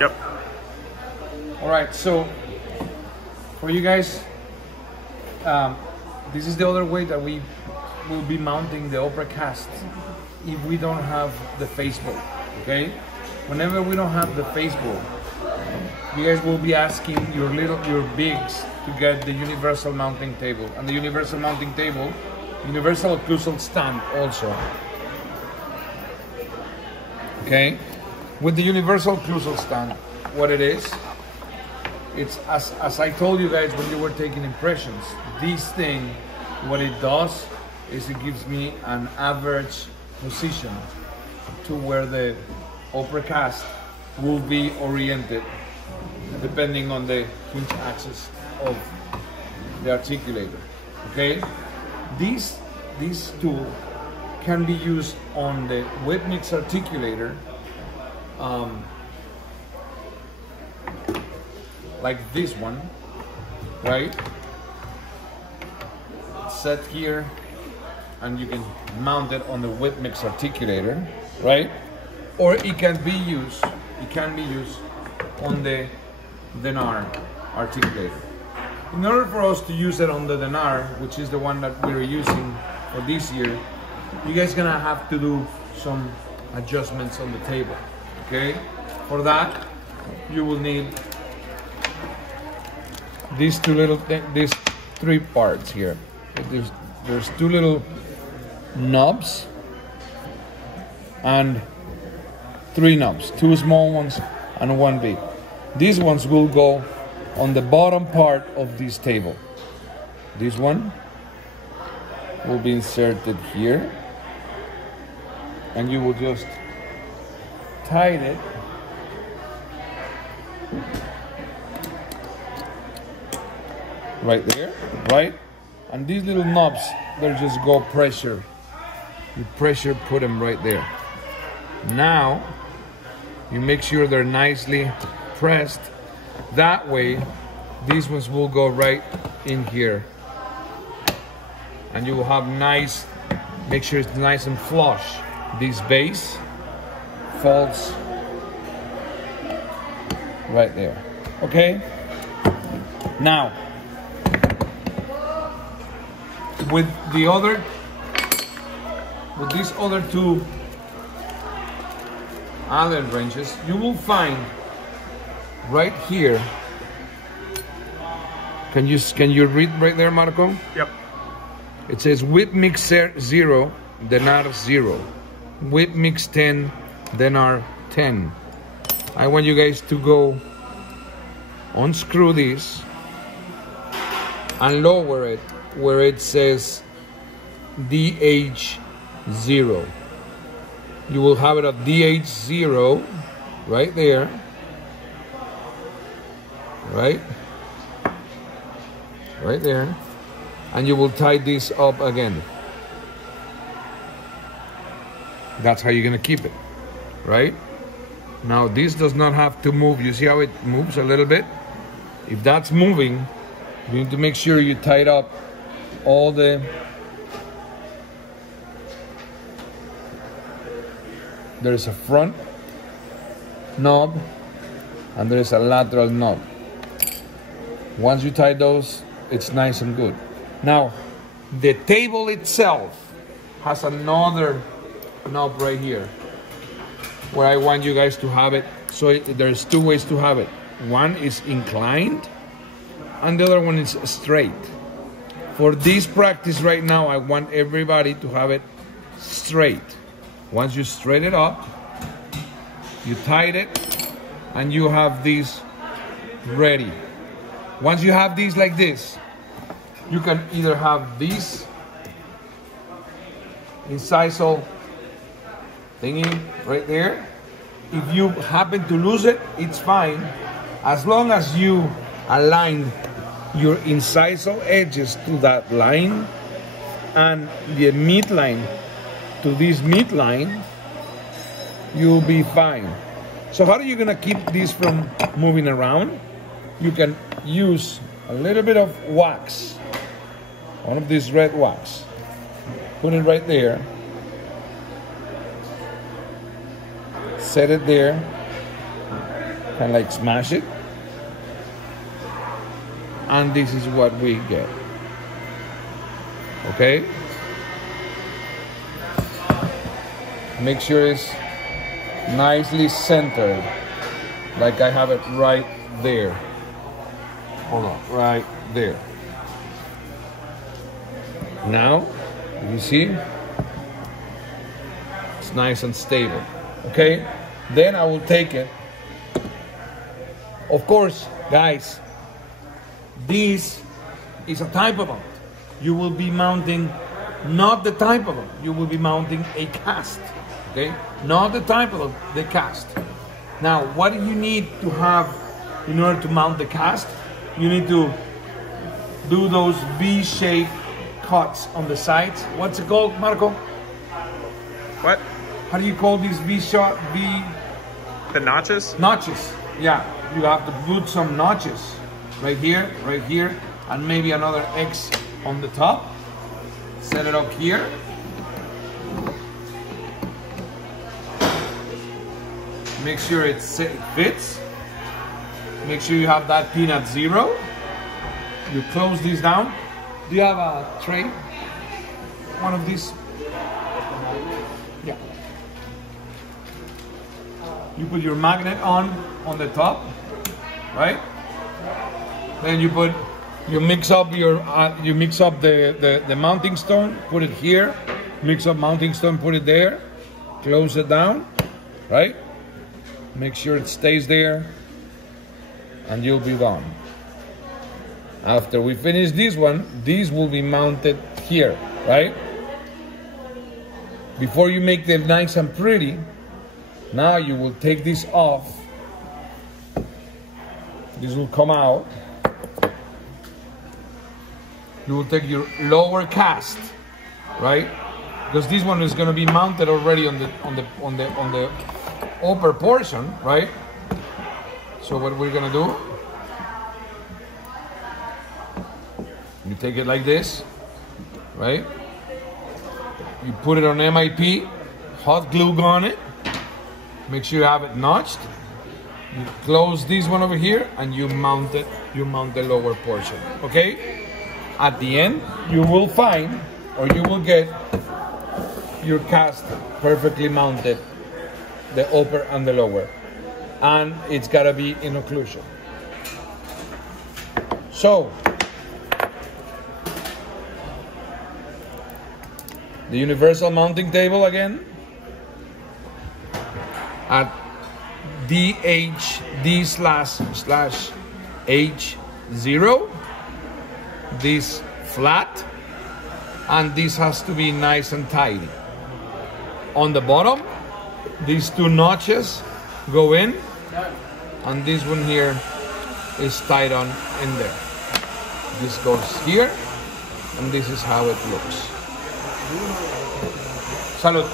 Yep. All right, so for you guys, this is the other way that we will be mounting the Opera cast if we don't have the Facebook, okay? Whenever we don't have the Facebook, you guys will be asking your bigs to get the universal mounting table. And the universal mounting table, universal occlusal stand also. Okay? With the universal occlusal stand, what it is, it's as I told you guys when you were taking impressions, this thing, what it does is it gives me an average position to where the Opera cast will be oriented depending on the hinge axis of the articulator. Okay? This tool can be used on the wet mix articulator like this one, right? It's set here and you can mount it on the wet mix articulator, right? Or it can be used on the Denar articulator. In order for us to use it on the Denar, which is the one that we're using for this year, you guys gonna have to do some adjustments on the table, okay? For that, you will need these these three parts here. There's two little knobs and three knobs, two small ones and one big. These ones will go on the bottom part of this table. This one will be inserted here and you will just tighten it right there, right? And these little knobs, they'll just go pressure. You pressure, put them right there. Now, you make sure they're nicely pressed. That way, these ones will go right in here. And you will have nice, make sure it's nice and flush. This base falls right there, okay? Now, with these other two Allen wrenches, you will find right here. Can you read right there, Marco? Yep. It says whip mix 0, Denar 0. Whip mix 10, Denar 10. I want you guys to go unscrew this and lower it where it says DH0. You will have it at DH0 right there, right there, and you will tie this up again. That's how you're gonna keep it, right? Now this does not have to move. You see how it moves a little bit? If that's moving, you need to make sure you tie up all the there's a front knob and there's a lateral knob. Once you tie those, it's nice and good. Now, the table itself has another knob right here where I want you guys to have it. So there's two ways to have it. One is inclined and the other one is straight. For this practice right now, I want everybody to have it straight. Once you straighten it up, you tighten it, and you have this ready. Once you have these like this, you can either have this incisal thingy right there. If you happen to lose it, it's fine. As long as you align your incisal edges to that line and the midline to this midline, you'll be fine. So how are you gonna keep this from moving around? You can use a little bit of wax, one of these red wax. Put it right there. Set it there. kind of like smash it. And this is what we get. Okay? Make sure it's nicely centered, like I have it right there. Hold on, right there. Now, you see, it's nice and stable. Okay? Then I will take it. Of course, guys, this is a type of mount. You will be mounting not the type of mount. You will be mounting a cast. Okay? Not the type of the cast. Now, what do you need to have in order to mount the cast? You need to do those V-shaped cuts on the sides. What's it called, Marco? What? How do you call these V-shot? The notches? Notches. Yeah, you have to put some notches right here, and maybe another X on the top. Set it up here. Make sure it fits. Make sure you have that pin at 0. You close these down. Do you have a tray? One of these? Yeah. You put your magnet on the top, right? Then you mix up the mounting stone, put it here. Mix up mounting stone, put it there. Close it down, right? Make sure it stays there, and you'll be done. After we finish this one, these will be mounted here, right? Before you make them nice and pretty, now you will take this off. This will come out. You will take your lower cast, right? Because this one is going to be mounted already on the upper portion, right? So what we're gonna do, you take it like this, right? You put it on MIP, hot glue on it, make sure you have it notched. You close this one over here and you mount the lower portion, okay? At the end, you will find, or you will get your cast perfectly mounted, the upper and the lower, and it's gotta be in occlusion. So the universal mounting table again at DH/H0, this flat, and this has to be nice and tidy. On the bottom, these two notches go in, and this one here is tied on in there. This goes here, and this is how it looks. Salud.